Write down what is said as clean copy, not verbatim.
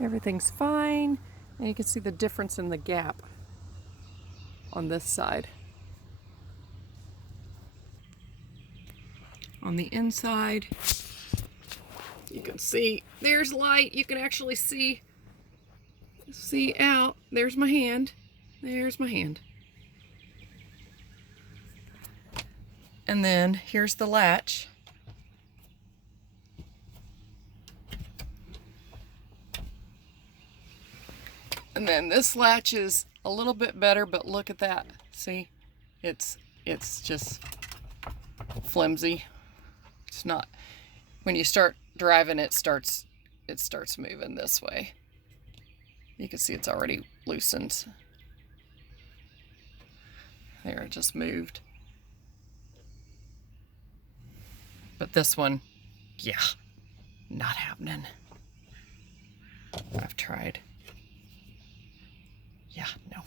Everything's fine, and you can see the difference in the gap on this side. On the inside, you can see there's light. You can actually see out. There's my hand. There's my hand. And then here's the latch. And then this latch is a little bit better, but look at that. See? It's just flimsy. It's not, when you start driving it starts moving this way. You can see it's already loosened. There, it just moved. But this one, yeah, not happening. I've tried. Yeah, no.